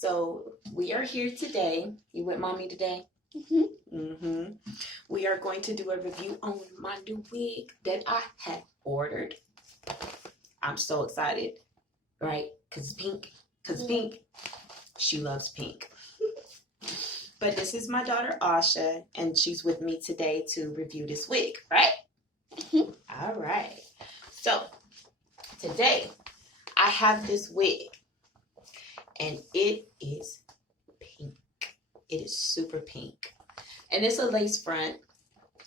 So we are here today. You with mommy today? We are going to do a review on my new wig that I had ordered. I'm so excited, right? Because pink. She loves pink. But this is my daughter Asha, and she's with me today to review this wig, right? All right. So today I have this wig, and it is pink. It is super pink, and it's a lace front.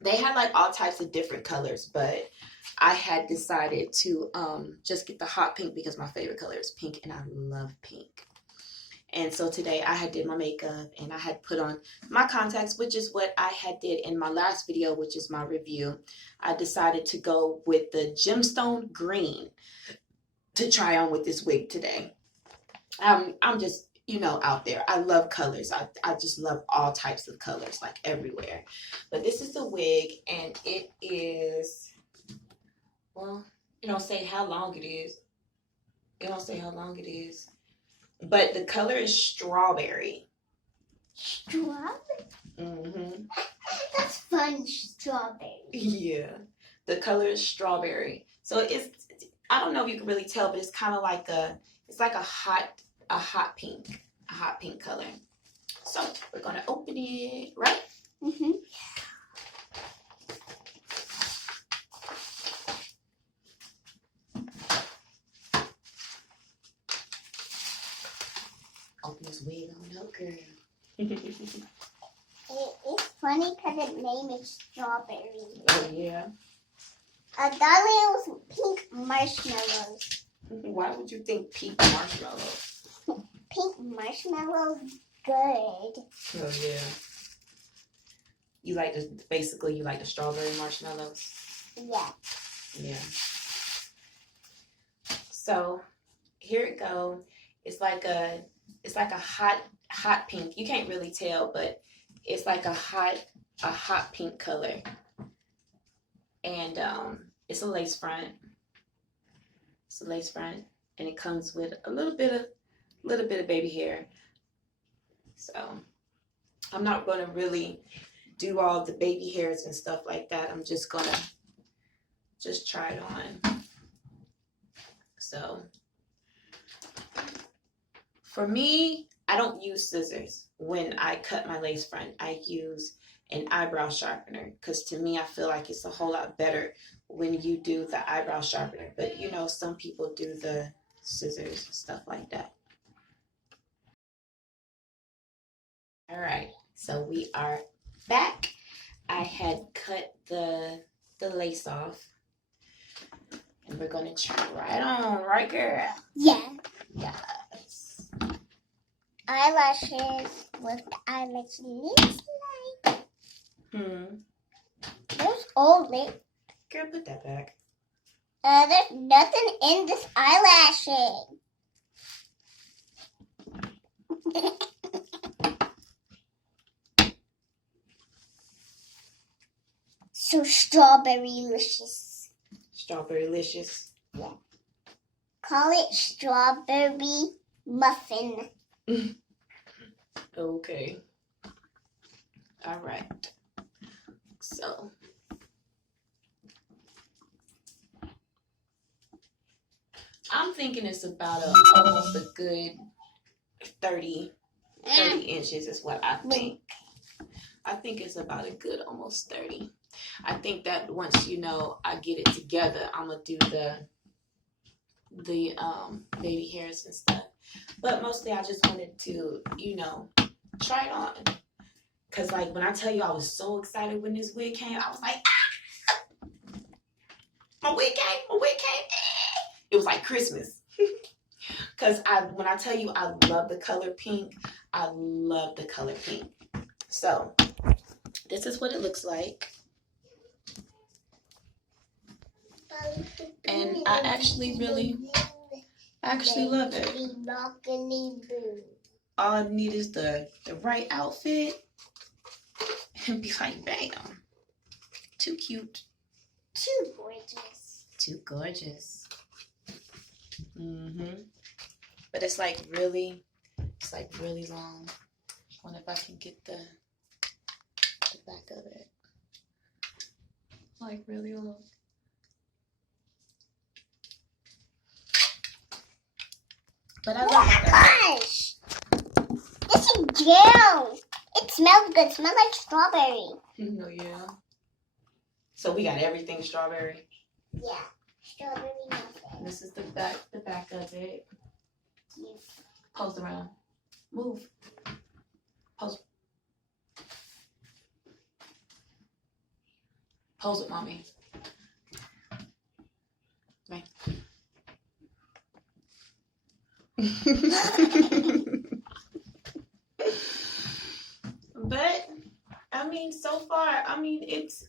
They had like all types of different colors, but I had decided to just get the hot pink because my favorite color is pink, and I love pink. And so today I had did my makeup and I had put on my contacts, which is what I had did in my last video, which is my review. I decided to go with the gemstone green to try on with this wig today. I'm just, out there. I love colors. I just love all types of colors, like everywhere. But this is the wig, and it is, well, it don't say how long it is. It don't say how long it is. But the color is strawberry. Strawberry? That's fun, strawberry. Yeah. The color is strawberry. So it's, I don't know if you can really tell, but it's kind of like it's like a hot pink color. So we're going to open it, right? Open this wig on up, girl. It's funny because its name is strawberry. Oh, yeah. I thought it was pink marshmallows. Why would you think pink marshmallows? Pink marshmallows, good. Oh, yeah. You like basically you like the strawberry marshmallows? Yeah. Yeah. So here it goes. It's like a hot pink. You can't really tell, but it's like a hot pink color. And it's a lace front. It's a lace front, and it comes with a little bit of baby hair. So I'm not going to really do all the baby hairs and stuff like that. I'm just going to try it on. So for me, I don't use scissors when I cut my lace front. I use an eyebrow sharpener because to me, I feel like it's a whole lot better when you do the eyebrow sharpener. But some people do the scissors and stuff like that. All right, so we are back. I had cut the lace off, and we're gonna try it on, right, girl? Yeah. Yes. Eyelashes with the eyelash lips like. There's all lip. Girl, put that back. There's nothing in this eyelashing. So strawberry-licious. Strawberry-licious. Yeah. Call it strawberry muffin. Okay. All right. So I'm thinking it's about almost a good 30 inches is what I think. I think it's about a good almost 30. I think that once I get it together, I'm gonna do the baby hairs and stuff. But mostly I just wanted to try it on, because like when I tell you I was so excited when this wig came, I was like, my wig came. It was like Christmas. Because when I tell you I love the color pink, I love the color pink. So this is what it looks like. And I actually love it. All I need is the right outfit and be like, bam. Too cute. Too gorgeous. Too gorgeous. But it's like really It's like really long. I wonder if I can get the back of it. Like really long. But I love that. Gosh! This is gel. It smells good. It smells like strawberry. No, yeah. So we got everything strawberry. Yeah, strawberry muffin. This is the back of it. Yes. Pose around. Move. Pose. Pose with mommy. Right. But I mean, so far, I mean, it's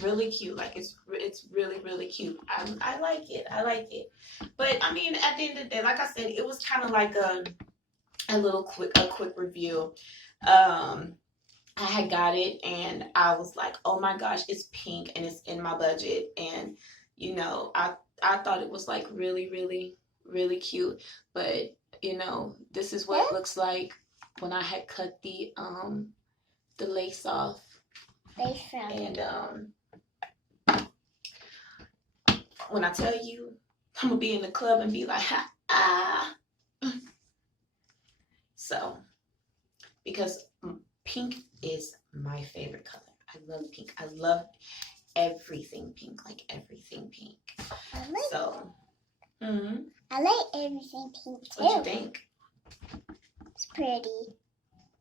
really cute. Like it's really cute. I like it. I like it. But I mean, at the end of the day, like I said, it was kind of like a little quick review. I had got it and I was like, oh my gosh, it's pink and it's in my budget. And you know, I thought it was like really cute. But you know, this is what it looks like when I had cut the lace off. And when I tell you, I'm gonna be in the club and be like, ah. So, because pink is my favorite color. I love pink. I love everything pink, like everything pink. So, I like everything pink too. What you think? It's pretty.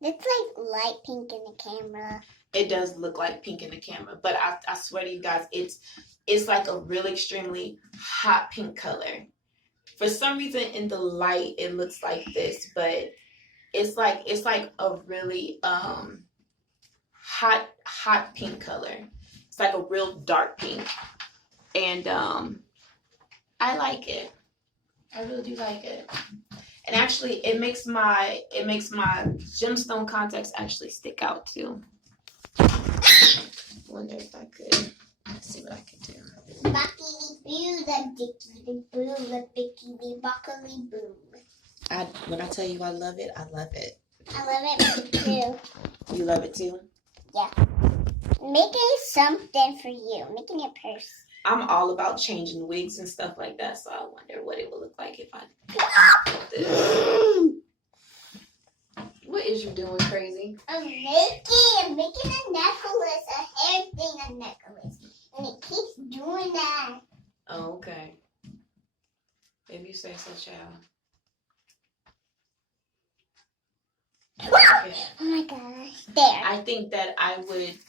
It's like light pink in the camera. It does look like pink in the camera, but I swear to you guys, it's like a really extremely hot pink color. For some reason, in the light, it looks like this, but it's like a really hot pink color. It's like a real dark pink, and I like it. I really do like it. And actually, it makes my gemstone contacts actually stick out too. Wonder if I could. Let's see what I can do. Buckily boo, the dicky boo, the bicky the buckily boo. When I tell you I love it, I love it. I love it too. You love it too? Yeah. Making something for you. Making a purse. I'm all about changing wigs and stuff like that, so I wonder what it would look like if I did this. What is you doing, crazy? I'm making a necklace, a hair thing, a necklace. And it keeps doing that. Oh, okay. If you say so, child. Okay. Oh my gosh. There. I think that I would,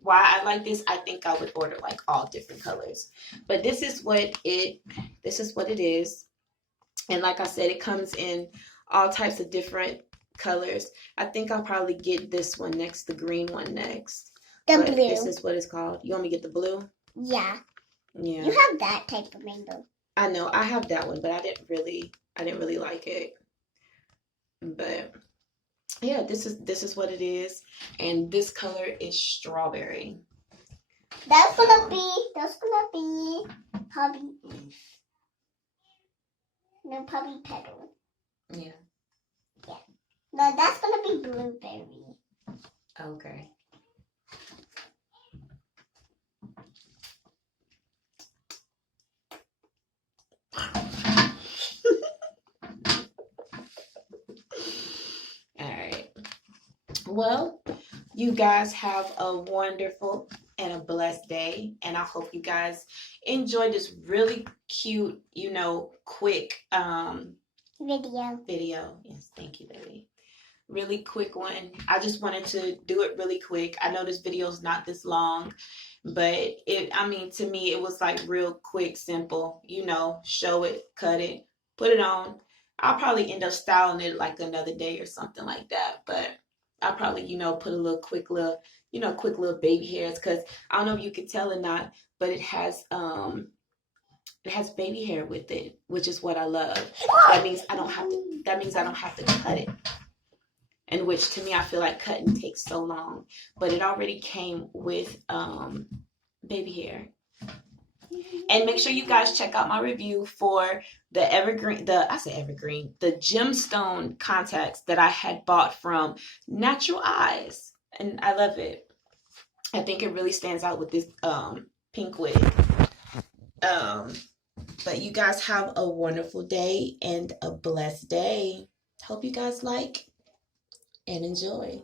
why I like this, I think I would order like all different colors. But this is what it is. And like I said, it comes in all types of different colors. I think I'll probably get this one next, the green one next. The but blue. This is what it's called. You want me to get the blue? Yeah. Yeah. You have that type of rainbow. I know. I have that one, but I didn't really like it. But yeah, this is what it is. And this color is strawberry. That's gonna be puppy leaf. No, puppy petal. Yeah. Yeah. No, that's gonna be blueberry. Okay. All right. Well, you guys have a wonderful and a blessed day, and I hope you guys enjoyed this really cute, quick video. Yes, thank you, baby. Really quick one. I just wanted to do it really quick. I know this video is not this long, but to me, it was like real quick, simple, show it, cut it, put it on. I'll probably end up styling it like another day or something like that, but I'll probably, put a little quick little baby hairs, because I don't know if you can tell or not, but it has baby hair with it, which is what I love. That means I don't have to cut it. And which to me, I feel like cutting takes so long, but it already came with baby hair. And make sure you guys check out my review for the gemstone contacts that I had bought from Natural Eyes. And I love it. I think it really stands out with this pink wig. But you guys have a wonderful day and a blessed day. Hope you guys like and enjoy.